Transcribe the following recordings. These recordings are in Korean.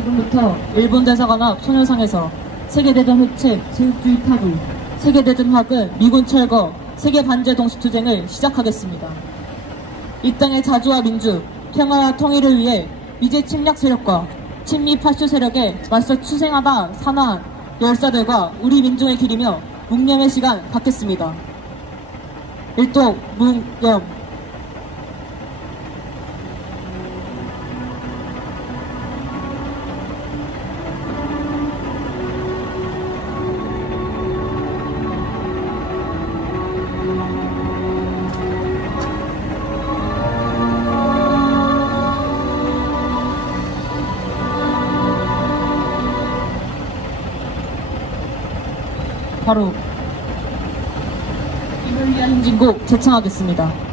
지금부터 일본 대사관 앞 소녀상에서 세계대전 획책, 제국주의 타부, 세계대전 화근, 미군 철거, 세계 반제 동시투쟁을 시작하겠습니다. 이 땅의 자주와 민주, 평화와 통일을 위해 미제 침략 세력과 친미 파쇼 세력에 맞서 투쟁하다 사나한 열사들과 우리 민중을 기리며 묵념의 시간 갖겠습니다. 일동 묵념. 바로 이를 위한 행진곡 제창하겠습니다.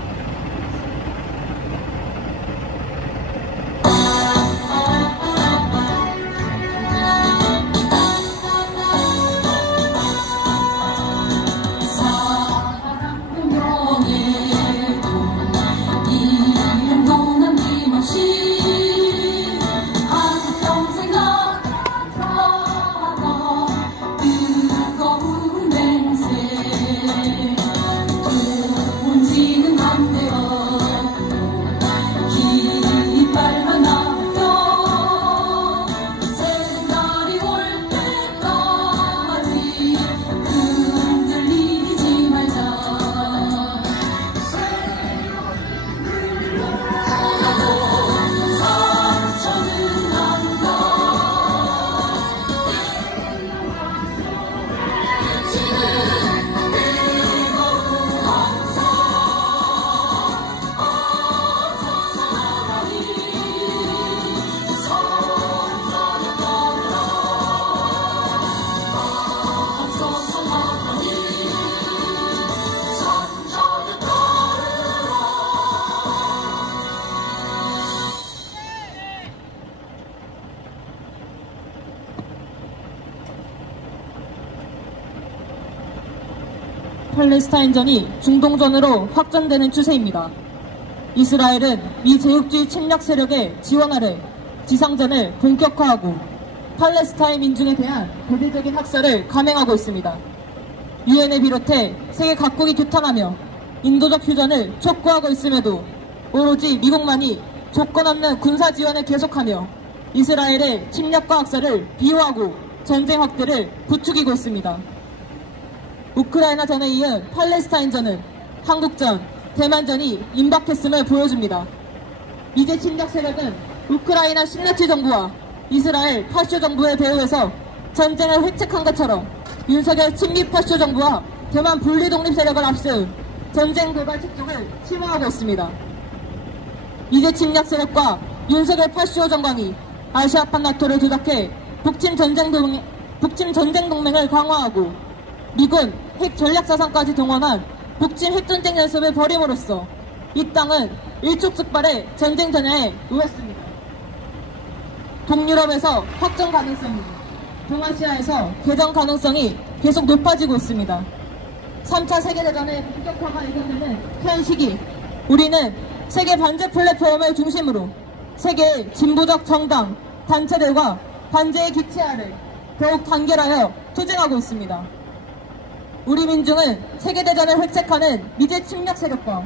팔레스타인전이 중동전으로 확전되는 추세입니다. 이스라엘은 미 제국주의 침략 세력의 지원 아래 지상전을 본격화하고 팔레스타인 민중에 대한 대대적인 학살을 감행하고 있습니다. 유엔을 비롯해 세계 각국이 규탄하며 인도적 휴전을 촉구하고 있음에도 오로지 미국만이 조건 없는 군사 지원을 계속하며 이스라엘의 침략과 학살을 비호하고 전쟁 확대를 부추기고 있습니다. 우크라이나 전에 이은 팔레스타인전은 한국전, 대만전이 임박했음을 보여줍니다. 미제 침략 세력은 우크라이나 신나치 정부와 이스라엘 파쇼 정부의 배후에서 전쟁을 획책한 것처럼 윤석열 친미 파쇼 정부와 대만 분리 독립 세력을 앞세운 전쟁 도발 책정을 심화하고 있습니다. 미제 침략 세력과 윤석열 파쇼 정권이 아시아판 나토를 조작해 북침 전쟁 동맹을 강화하고 미군 핵 전략사상까지 동원한 북침 핵전쟁 연습을 벌임으로써 이 땅은 일촉즉발의 전쟁 전야에 놓였습니다. 동유럽에서 확정 가능성이, 동아시아에서 개전 가능성이 계속 높아지고 있습니다. 3차 세계대전의 본격화가 예견되는 현 시기, 우리는 세계 반제 플랫폼을 중심으로 세계의 진보적 정당, 단체들과 반제의 기체 아래 더욱 단결하여 투쟁하고 있습니다. 우리 민중은 세계대전을 획책하는 미제 침략 세력과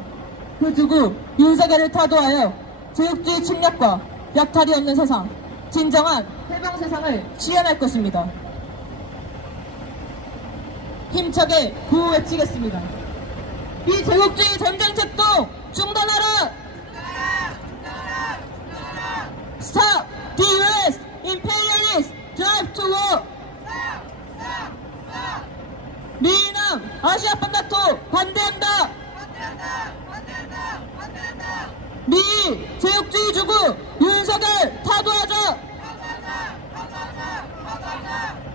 그 주구 윤석열을 타도하여 제국주의 침략과 약탈이 없는 세상, 진정한 해방 세상을 지향할 것입니다. 힘차게 구호 외치겠습니다. 이 제국주의 전쟁 책동 중단하라! Stop the US imperialist drive to war! 미남 아시아판 나토 반대한다! 미 제국주의 주구 윤석열 타도하자!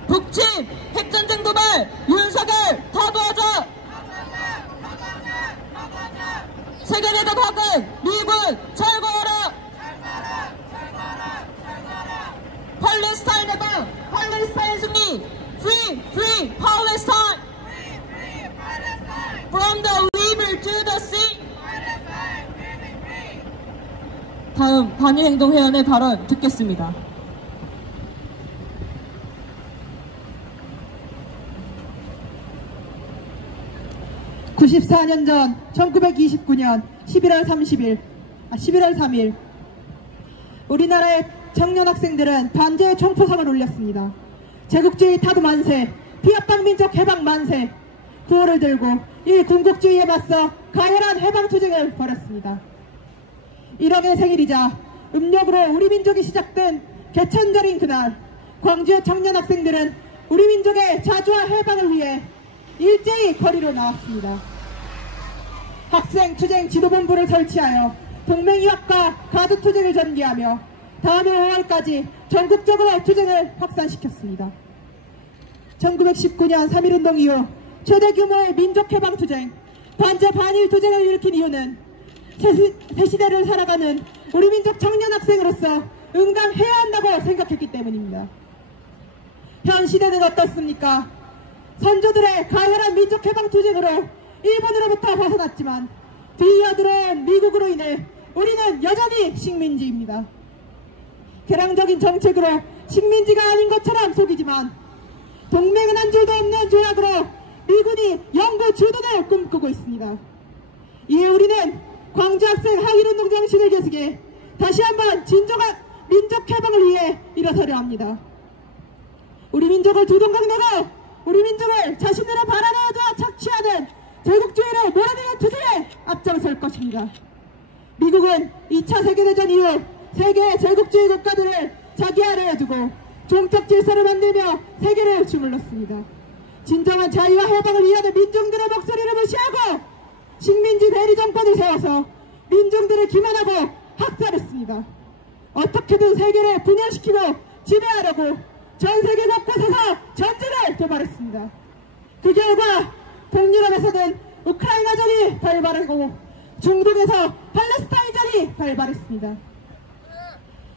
북침 핵전쟁 도발 윤석열 타도하자! 세계대전 화근 미군 철거하라! 팔레스타인 해방, 팔레스타인 승리! Free, free Palestine! From the river to the sea! 다음 반유행동회원의 발언 듣겠습니다. 94년 전 1929년 11월 3일 우리나라의 청년 학생들은 반제의 총포성을 울렸습니다. 제국주의 타도 만세, 피압당 민족 해방 만세, 구호를 들고 이 군국주의에 맞서 가열한 해방투쟁을 벌였습니다. 1억의 생일이자 음력으로 우리 민족이 시작된 개천절인 그날, 광주의 청년 학생들은 우리 민족의 자주와 해방을 위해 일제히 거리로 나왔습니다. 학생 투쟁 지도본부를 설치하여 동맹유학과 가두투쟁을 전개하며 다음 해 5월까지 전국적으로 투쟁을 확산시켰습니다. 1919년 3.1운동 이후 최대 규모의 민족해방투쟁, 반제 반일 투쟁을 일으킨 이유는 새 시대를 살아가는 우리 민족 청년 학생으로서 응당해야 한다고 생각했기 때문입니다. 현 시대는 어떻습니까? 선조들의 가열한 민족해방투쟁으로 일본으로부터 벗어났지만 뒤이어들은 미국으로 인해 우리는 여전히 식민지입니다. 개량적인 정책으로 식민지가 아닌 것처럼 속이지만 동맹은 한 줄도 없는 조약으로 미군이 영구 주둔을 꿈꾸고 있습니다. 이에 우리는 광주학생 항일운동 정신을 계승해 다시 한번 진정한 민족해방을 위해 일어서려 합니다. 우리 민족을 두동강내고 우리 민족을 자신들의 발안에 착취하는 제국주의를 몰아내는 투쟁에 앞장설 것입니다. 미국은 2차 세계대전 이후 세계의 제국주의 국가들을 자기 아래에 두고 종적 질서를 만들며 세계를 주물렀습니다. 진정한 자유와 해방을 위하는 민중들의 목소리를 무시하고 식민지 대리 정권을 세워서 민중들을 기만하고 학살했습니다. 어떻게든 세계를 분열시키고 지배하려고 전 세계 곳곳에서 전쟁을 도발했습니다. 그 결과 동유럽에서는 우크라이나전이 발발하고 중동에서 팔레스타인전이 발발했습니다.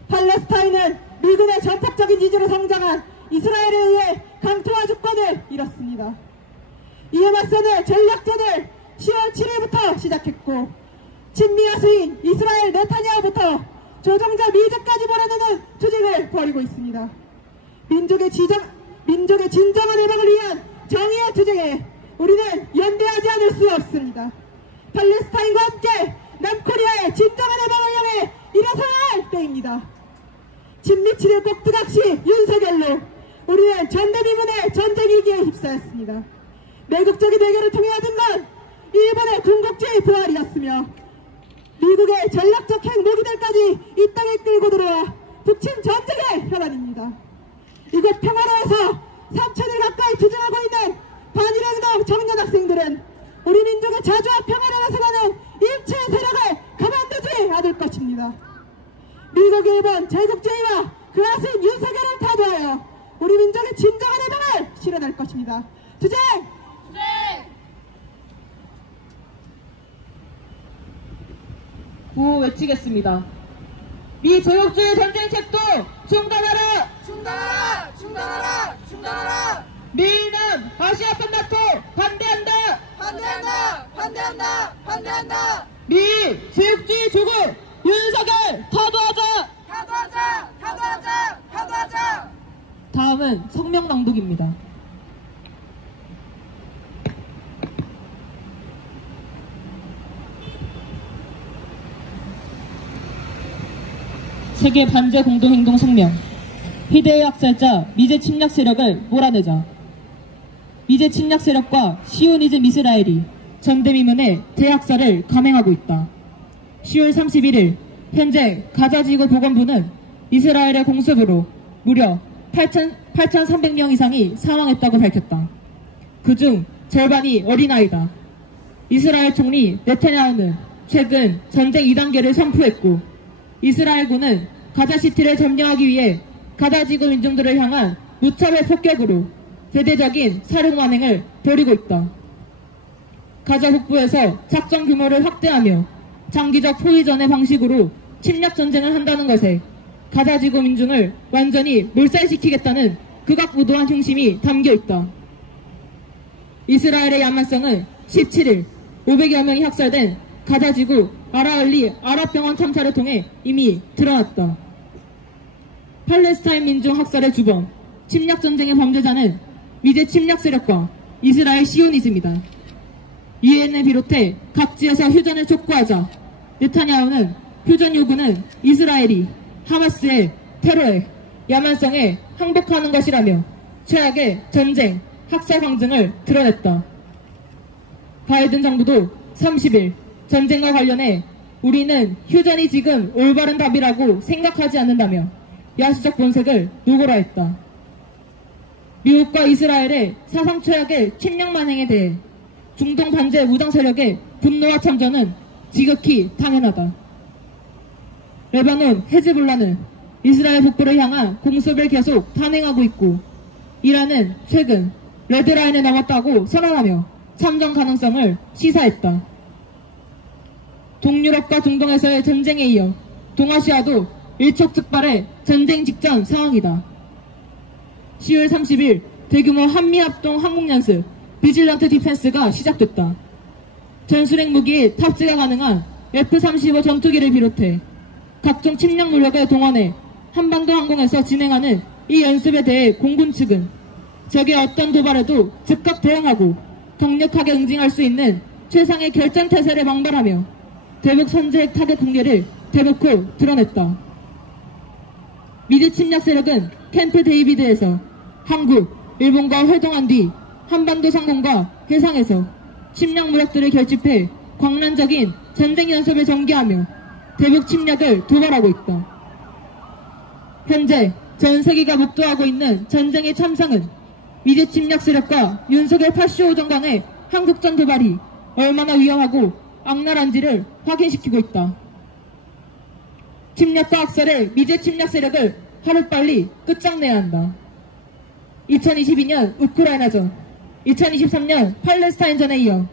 팔레스타인은 미군의 전폭적인 지지로 성장한 이스라엘에 의해 강토와 주권을 잃었습니다. 이에 맞서는 전략전을 10월 7일부터 시작했고 친미하수인 이스라엘 네타냐후부터 조종자 미제까지 몰아내는 투쟁을 벌이고 있습니다. 민족의 진정한 해방을 위한 정의의 투쟁에 우리는 연대하지 않을 수 없습니다. 팔레스타인과 함께 남코리아의 진정한 해방을 향해 일어서야 할 때입니다. 친미치를 꼭두각시 윤석열로 우리는 전대미문의 전쟁 위기에 휩싸였습니다. 내국적인 대결을 통해 얻은 건 일본의 군국주의 부활이었으며 미국의 전략적 핵무기들까지 이 땅에 끌고 들어와 북침 전쟁의 혈안입니다. 이곳 평화로에서 3천일 가까이 투쟁하고 있는 반일행동 청년 학생들은 우리 민족의 자주와 평화를 훼손하는 일체 세력을 가만두지 않을 것입니다. 미국, 일본, 제국주의와 그 아신 윤석열을 타도하여 우리 민족의 진정한 해방을 실현할 것입니다. 투쟁! 구호 외치겠습니다. 미제국주의 전쟁책도 중단하라! 중단하라! 중단하라! 중단하라! 미남 아시아 편나토 반대한다! 반대한다! 반대한다! 반대한다! 미제국주의 조국 윤석열 타도하자! 타도하자! 타도하자! 타도하자! 다음은 성명 낭독입니다. 세계 반제 공동행동 성명. 희대의 학살자 미제 침략 세력을 몰아내자. 미제 침략 세력과 시오니즘 이스라엘이 전대미문의 대학살을 감행하고 있다. 10월 31일 현재 가자지구 보건부는 이스라엘의 공습으로 무려 8,300명 이상이 사망했다고 밝혔다. 그중 절반이 어린아이다. 이스라엘 총리 네타냐후는 최근 전쟁 2단계를 선포했고 이스라엘군은 가자시티를 점령하기 위해 가자지구 민중들을 향한 무차별 폭격으로 대대적인 살인 완행을 벌이고 있다. 가자 북부에서 작전 규모를 확대하며 장기적 포위전의 방식으로 침략 전쟁을 한다는 것에 가자지구 민중을 완전히 몰살시키겠다는 극악무도한 흉심이 담겨 있다. 이스라엘의 야만성은 17일 500여 명이 학살된 가자지구 아라알리 아랍병원 참사를 통해 이미 드러났다. 팔레스타인 민중 학살의 주범, 침략 전쟁의 범죄자는 미제 침략 세력과 이스라엘 시오니즘이다. 유엔을 비롯해 각지에서 휴전을 촉구하자 네타냐후는 휴전 요구는 이스라엘이 하마스의 테러에 야만성에 항복하는 것이라며 최악의 전쟁, 학살 광증을 드러냈다. 바이든 정부도 30일 전쟁과 관련해 우리는 휴전이 지금 올바른 답이라고 생각하지 않는다며 야수적 본색을 노고라 했다. 미국과 이스라엘의 사상 최악의 침략 만행에 대해 중동 반제 무장 세력의 분노와 참전은 지극히 당연하다. 레바논 헤즈볼라는 이스라엘 북부를 향한 공습을 계속 단행하고 있고 이란은 최근 레드라인에 남았다고 선언하며 참전 가능성을 시사했다. 동유럽과 중동에서의 전쟁에 이어 동아시아도 일촉즉발의 전쟁 직전 상황이다. 10월 30일 대규모 한미합동 항공연습 비질런트 디펜스가 시작됐다. 전술핵 무기 탑재가 가능한 F-35 전투기를 비롯해 각종 침략 물력을 동원해 한반도 항공에서 진행하는 이 연습에 대해 공군 측은 적의 어떤 도발에도 즉각 대응하고 강력하게 응징할 수 있는 최상의 결전태세를 방발하며 대북 선제핵 타격 공개를 대놓고 드러냈다. 미드 침략 세력은 캠프 데이비드에서 한국, 일본과 회동한 뒤 한반도 상공과 해상에서 침략 무력들을 결집해 광란적인 전쟁 연습을 전개하며 대북 침략을 도발하고 있다. 현재 전 세계가 목도하고 있는 전쟁의 참상은 미드 침략 세력과 윤석열 8.15 정강의 한국전 도발이 얼마나 위험하고 악랄한지를 확인시키고 있다. 침략과 학살의 미제 침략 세력을 하루빨리 끝장내야 한다. 2022년 우크라이나전, 2023년 팔레스타인전에 이어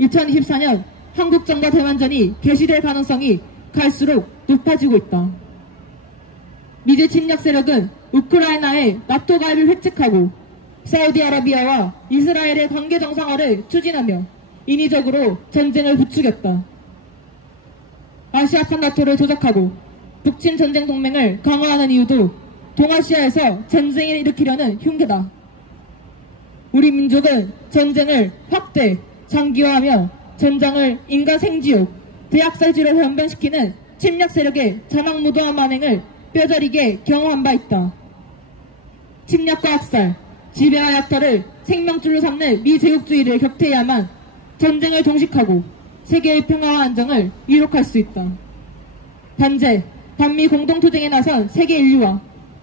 2024년 한국전과 대만전이 개시될 가능성이 갈수록 높아지고 있다. 미제 침략 세력은 우크라이나의 나토 가입을 획책하고 사우디아라비아와 이스라엘의 관계 정상화를 추진하며 인위적으로 전쟁을 부추겼다. 아시아판 나토를 조작하고 북침 전쟁 동맹을 강화하는 이유도 동아시아에서 전쟁을 일으키려는 흉계다. 우리 민족은 전쟁을 확대, 장기화하며 전장을 인간 생지옥, 대학살지로 변변시키는 침략 세력의 자막무도한 만행을 뼈저리게 경험한 바 있다. 침략과 학살, 지배와 약탈을 생명줄로 삼는 미제국주의를 격퇴해야만 전쟁을 종식하고 세계의 평화와 안정을 이룩할 수 있다. 단재, 반미 공동투쟁에 나선 세계 인류와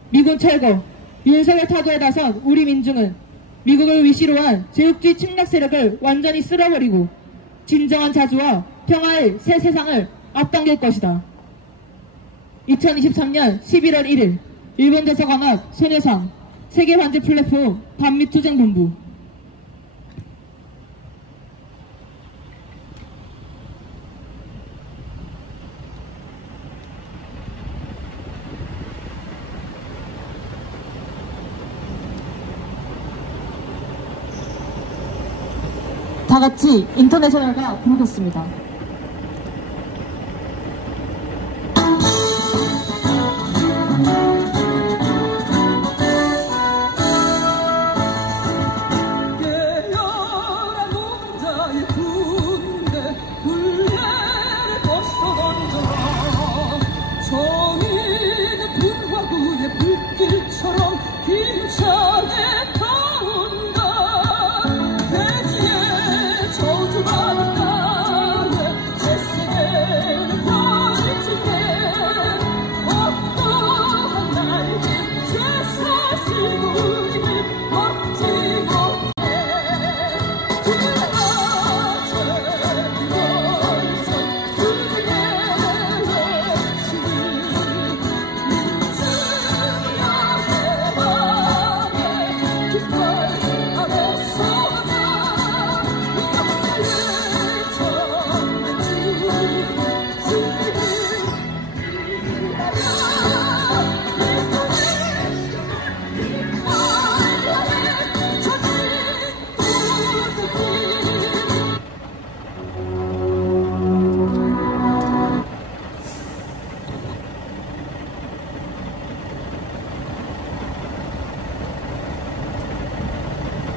미군 철거, 윤석열 타도에 나선 우리 민중은 미국을 위시로 한 제국주의 침략 세력을 완전히 쓸어버리고 진정한 자주와 평화의 새 세상을 앞당길 것이다. 2023년 11월 1일 일본 대사관앞 소녀상 세계반지 플랫폼 반미투쟁본부. 다같이 인터내셔널가 부르겠습니다.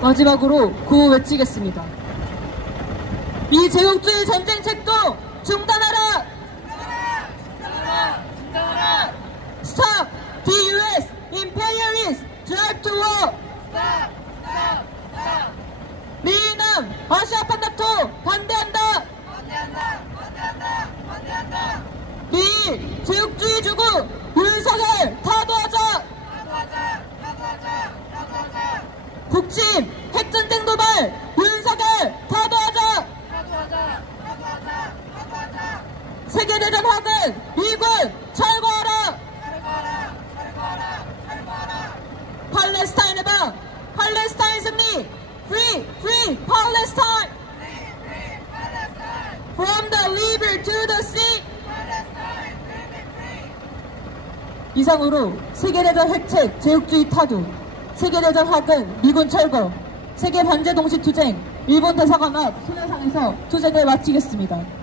마지막으로 구호 외치겠습니다. 이 제국주의 전쟁 책동 중단하라! 중단하라! Stop the U.S. imperialist drive to war! 미남 아시아판 나토 반대한다! 반대한다! 미 제국주의 주구 윤석열 타도하자! 타도하자! 북침 핵전쟁 도발 윤석열 타도하자! 세계대전 학은 미군 철거하라! 팔레스타인의 방 팔레스타인 승리! Free Palestine! From the river to the sea! 이상으로 세계대전 핵책 제국주의 타도, 세계대전 학은 미군 철거, 세계 반제 동시 투쟁, 일본 대사관 앞 소녀상에서 투쟁을 마치겠습니다.